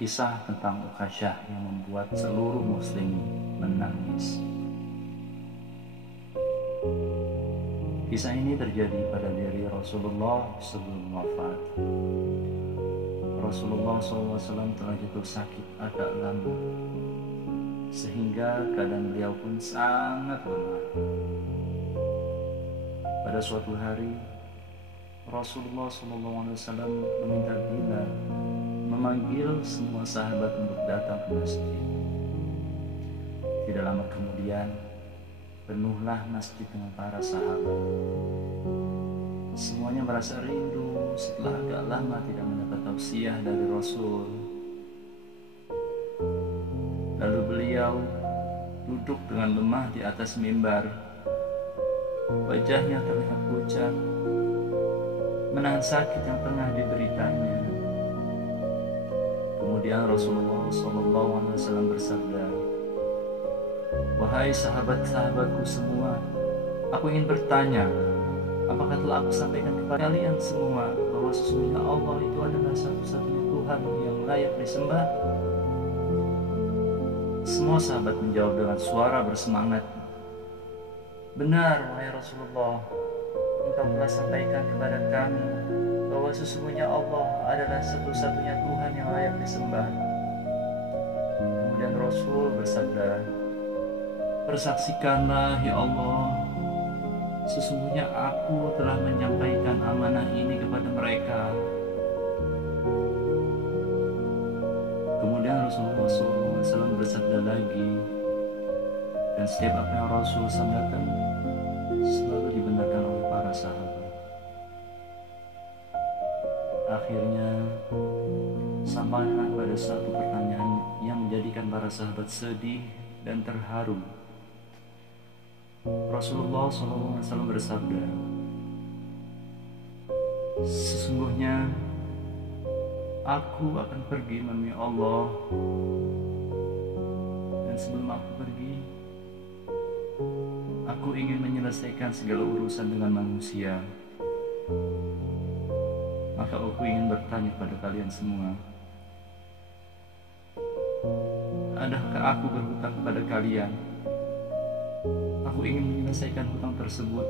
Kisah tentang Ukasyah yang membuat seluruh muslim menangis. Kisah ini terjadi pada diri Rasulullah sebelum wafat. Rasulullah SAW telah jatuh sakit agak lama, sehingga keadaan beliau pun sangat lemah. Pada suatu hari, Rasulullah SAW meminta Bilal memanggil semua sahabat untuk datang ke masjid. Tidak lama kemudian, penuhlah masjid dengan para sahabat. Semuanya merasa rindu setelah agak lama tidak mendapat tausiah dari Rasul. Lalu beliau duduk dengan lemah di atas mimbar. Wajahnya terlihat pucat, menahan sakit yang tengah dideritanya. Kemudian Rasulullah SAW bersabda, "Wahai sahabat-sahabatku semua, aku ingin bertanya, apakah telah aku sampaikan kepada kalian semua bahwa sesungguhnya Allah itu adalah satu-satunya Tuhan yang layak disembah?" Semua sahabat menjawab dengan suara bersemangat, "Benar, wahai Rasulullah, engkau telah sampaikan kepada kami bahwa sesungguhnya Allah adalah satu-satunya Tuhan yang layak disembah." Kemudian Rasul bersabda, "Persaksikanlah ya Allah, sesungguhnya aku telah menyampaikan amanah ini kepada mereka." Kemudian Rasulullah SAW bersabda lagi, dan setiap apa yang Rasul sabdakan selalu dibenarkan oleh para sahabat. Akhirnya sampailah pada satu pertanyaan yang menjadikan para sahabat sedih dan terharu. Rasulullah SAW bersabda, "Sesungguhnya aku akan pergi menemui Allah, dan sebelum aku pergi, aku ingin menyelesaikan segala urusan dengan manusia. Maka aku ingin bertanya kepada kalian semua, adakah aku berhutang kepada kalian? Aku ingin menyelesaikan hutang tersebut,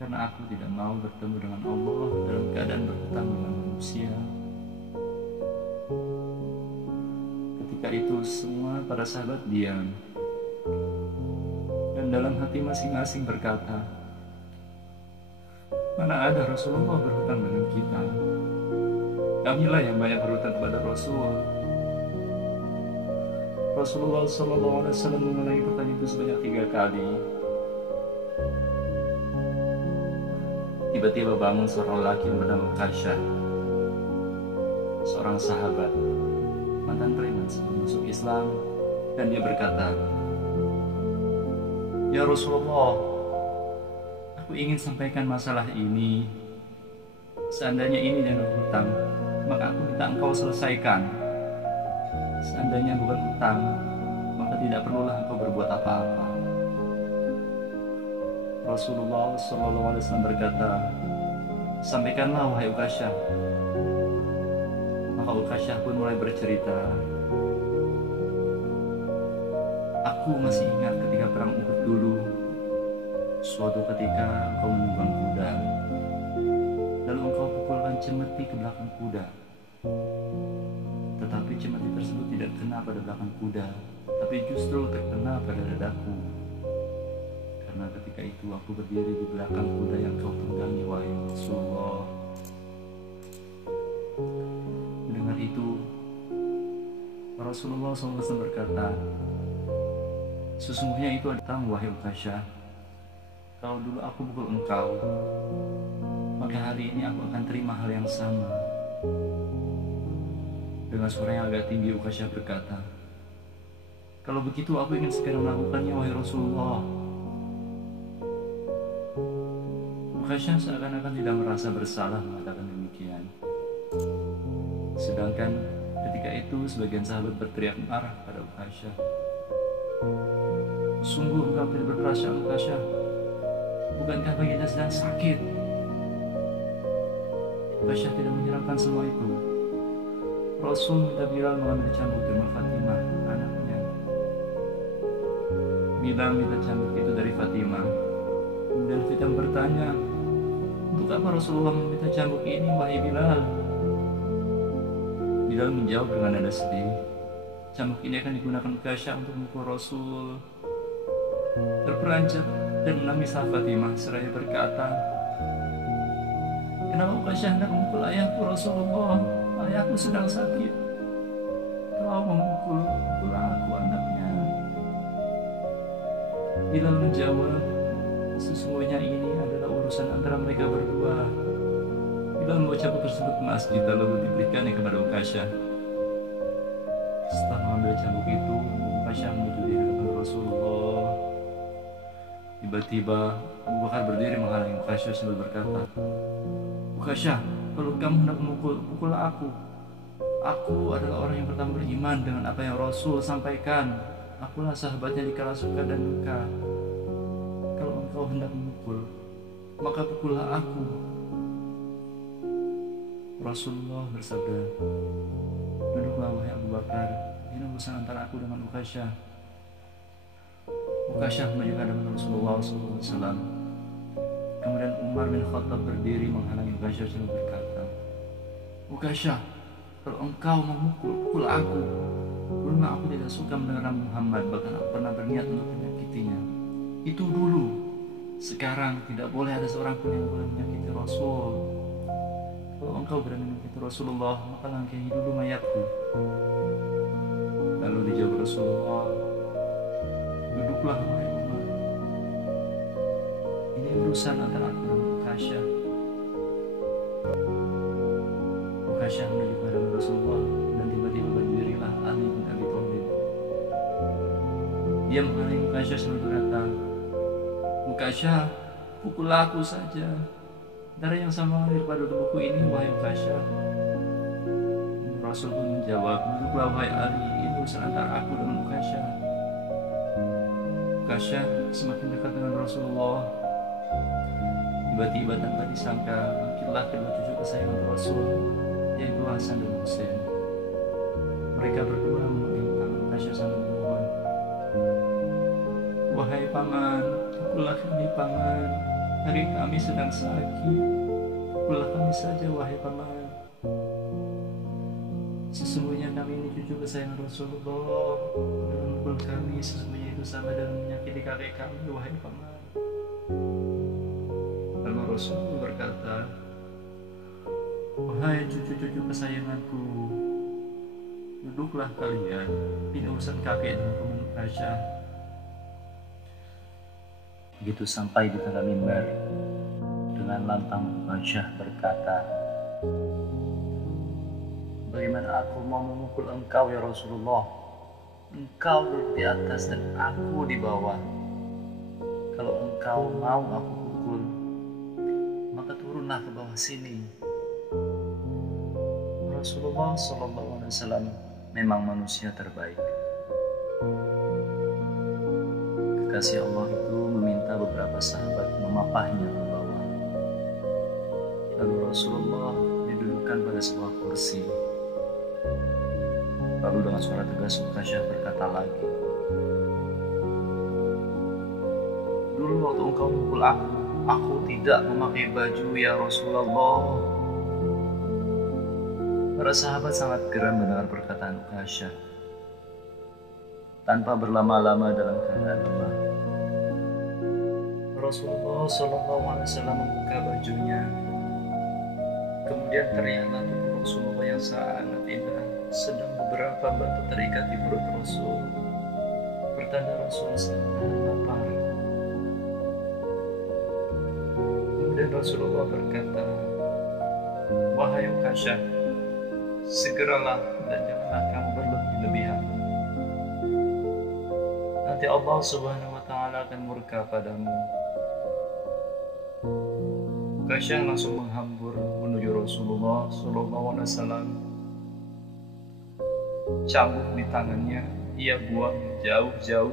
karena aku tidak mau bertemu dengan Allah dalam keadaan berhutang dengan manusia." Ketika itu semua para sahabat diam, dan dalam hati masing-masing berkata, "Mana ada Rasulullah berhutang dengan kita? Kamilah yang banyak berhutang kepada Rasul." Rasulullah SAW mengulangi pertanyaan itu sebanyak 3 kali. Tiba-tiba bangun seorang lelaki yang bernama Ukasyah, seorang sahabat mantan preman sebelum masuk Islam, dan dia berkata, "Ya Rasulullah, aku ingin sampaikan masalah ini. Seandainya ini adalah hutang, maka aku minta engkau selesaikan. Seandainya bukan hutang, maka tidak perlulah engkau berbuat apa-apa." Rasulullah SAW berkata, "Sampaikanlah wahai Ukasyah." Maka Ukasyah pun mulai bercerita, "Aku masih ingat ketika perang Uhud dulu. Suatu ketika engkau menunggang kuda, lalu engkau pukulkan cemeti ke belakang kuda. Tetapi cemeti tersebut tidak kena pada belakang kuda, tapi justru terkena pada dadaku. Karena ketika itu aku berdiri di belakang kuda yang kau tunggangi, wahai Rasulullah." Mendengar itu, Rasulullah SAW berkata, "Sesungguhnya itu adalah hutang, wahai Ukasyah. Kalau dulu aku pukul engkau, maka hari ini aku akan terima hal yang sama." Dengan suara yang agak tinggi, Ukasyah berkata, "Kalau begitu aku ingin segera melakukannya, wahai Rasulullah." Ukasyah seakan-akan tidak merasa bersalah mengatakan demikian. Sedangkan ketika itu sebagian sahabat berteriak marah pada Ukasyah, "Sungguh engkau tidak berperasaan, Ukasyah. Bukankah baginda sedang sakit?" Ukasyah tidak menyerahkan semua itu. Rasul minta Bilal mengambil cambuk dari Fatimah, anaknya. Bilal minta cambuk itu dari Fatimah. Kemudian Fitam bertanya, untuk apa Rasulullah meminta cambuk ini, wahai Bilal? Bilal menjawab dengan nada sedih, cambuk ini akan digunakan Uqasyah untuk memukul Rasul. Terperanjat dan menangislah Fatimah seraya berkata, kenapa Uqasyah hendak memukul ayahku Rasulullah? Ayahku sedang sakit. Kau memukul aku, anaknya. Bilal menjawab, sesungguhnya ini adalah urusan antara mereka berdua. Bilal membawa cambuk tersebut ke masjid lalu diberikannya kepada Uqasyah. Setelah mengambil cambuk itu, Uqasyah menuju di hadapan Rasulullah. Tiba-tiba Abu Bakar berdiri menghalangi Uqasyah sambil berkata, Uqasyah, kalau kamu hendak pukul aku. Aku adalah orang yang pertama beriman dengan apa yang Rasul sampaikan. Akulah sahabatnya di kala suka dan duka. Kalau engkau hendak memukul, maka pukullah aku. Rasulullah bersabda, duduklah wahai Abu Bakar, ini urusan antara aku dengan Uqasyah. Uqasyah menuju ke hadapan Rasulullah SAW. Kemudian Umar bin Khattab berdiri menghalangi Uqasyah sambil berkata, Uqasyah, kalau engkau memukul, pukul aku. Dulu aku tidak suka mendengar Muhammad, bahkan aku pernah berniat untuk menyakitinya. Itu dulu. Sekarang tidak boleh ada seorang pun yang boleh menyakiti Rasul. Kalau engkau berani menyakiti Rasulullah, maka langkahi dulu mayatku. Lalu dijawab Rasulullah, duduklah wahai Umar. Ini urusan antara aku dan Uqasyah. Uqasyah menuju ke hadapan Rasulullah dan tiba-tiba berdirilah Ali bin Abi Thalib. Dia menghalangi Uqasyah sambil berkata, Uqasyah, pukul aku saja. Darah yang sama mengalir pada tubuhku ini, wahai Uqasyah. Rasul pun menjawab, duduklah wahai Ali, ini urusan antara aku dengan Uqasyah. Uqasyah semakin dekat dengan Rasulullah. Tiba-tiba tanpa disangka, bangkitlah kedua cucu kesayangan Rasul, yaitu Hasan dan Husain. Mereka berdua memegang tangan Uqasyah sambil memohon, wahai paman, pukullah kami paman, hari kami sedang sakit, pukullah kami saja wahai paman. Sesungguhnya kami ini cucu kesayangan Rasulullah, dan memukul kami sesungguhnya itu sama dengan menyakiti kakek kami, wahai paman. Lalu Rasul berkata, wahai cucu-cucu kesayanganku, duduklah kalian, ini urusan kakek dan paman Uqasyah. Begitu sampai di tengah mimbar, dengan lantang Uqasyah berkata, bagaimana aku mau memukul engkau ya Rasulullah? Engkau di atas dan aku di bawah. Kalau engkau mau aku pukul, maka turunlah ke bawah sini. Rasulullah SAW memang manusia terbaik. Kekasih Allah itu meminta beberapa sahabat memapahnya ke bawah. Lalu Rasulullah didudukkan pada sebuah kursi. Lalu dengan suara tegas Uqasyah berkata lagi, dulu waktu engkau memukul aku tidak memakai baju ya Rasulullah. Para sahabat sangat geram mendengar perkataan Uqasyah. Tanpa berlama-lama dalam keadaan lemah, Rasulullah SAW membuka bajunya. Kemudian terlihatlah tubuh Rasulullah yang sangat indah, sedang beberapa batu terikat di perut Rasul, pertanda Rasul sangat lapar. Kemudian Rasulullah berkata, wahai Uqasyah, segeralah dan janganlah kamu berlebih-lebihan. Nanti Allah Subhanahu wa Ta'ala akan murka padamu. Uqasyah langsung menghambur menuju Rasulullah SAW. Cambuk di tangannya ia buang jauh-jauh.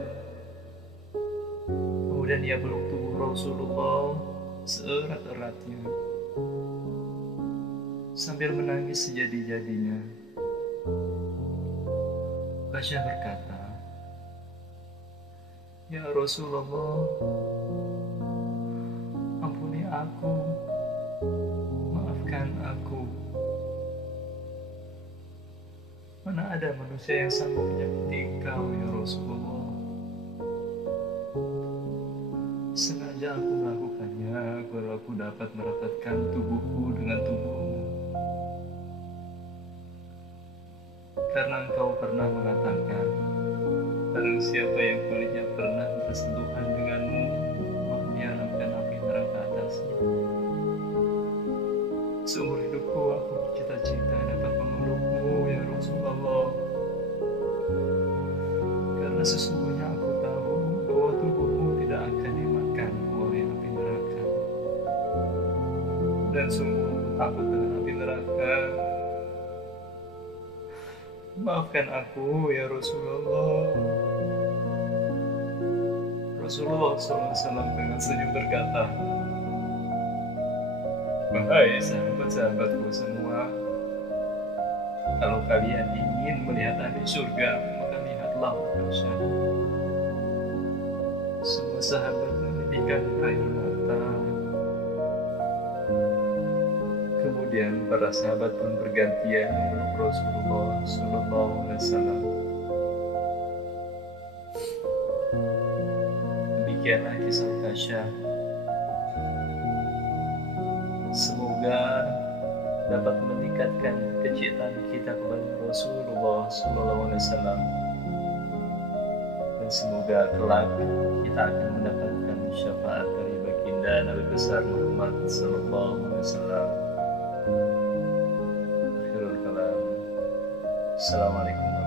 Kemudian ia peluk tubuh Rasulullah seerat-eratnya sambil menangis sejadi-jadinya. Kasya berkata, "Ya Rasulullah, ampuni aku, maafkan aku. Mana ada manusia yang sanggup menyakiti engkau, ya Rasulullah. Sengaja aku melakukannya agar aku dapat merapatkan tubuhku dengan tubuhmu. Karena engkau pernah mengatakan, barang siapa yang kulitnya pernah bersentuhan denganmu, maka diharapkan api neraka atasnya. Seumur hidupku aku bercita-cita dapat memelukmu, ya Rasulullah. Karena sesungguhnya aku tahu bahwa tubuhmu tidak akan dimakan oleh api neraka. Dan sungguh takut dengan api neraka. Maafkan aku, ya Rasulullah." Rasulullah SAW dengan senyum berkata, "Wahai sahabat-sahabatku semua, kalau kalian ingin melihat ahli surga, maka lihatlah Aisyah." Semua sahabat menitikkan air mata. Kemudian para sahabat pun bergantian memeluk Rasulullah SAW. Demikianlah kisah Kasya. Semoga dapat meningkatkan kecintaan kita kepada Rasulullah SAW, dan semoga kelak kita akan mendapatkan syafaat dari baginda Nabi besar Muhammad SAW. Akhirul kalam. Assalamualaikum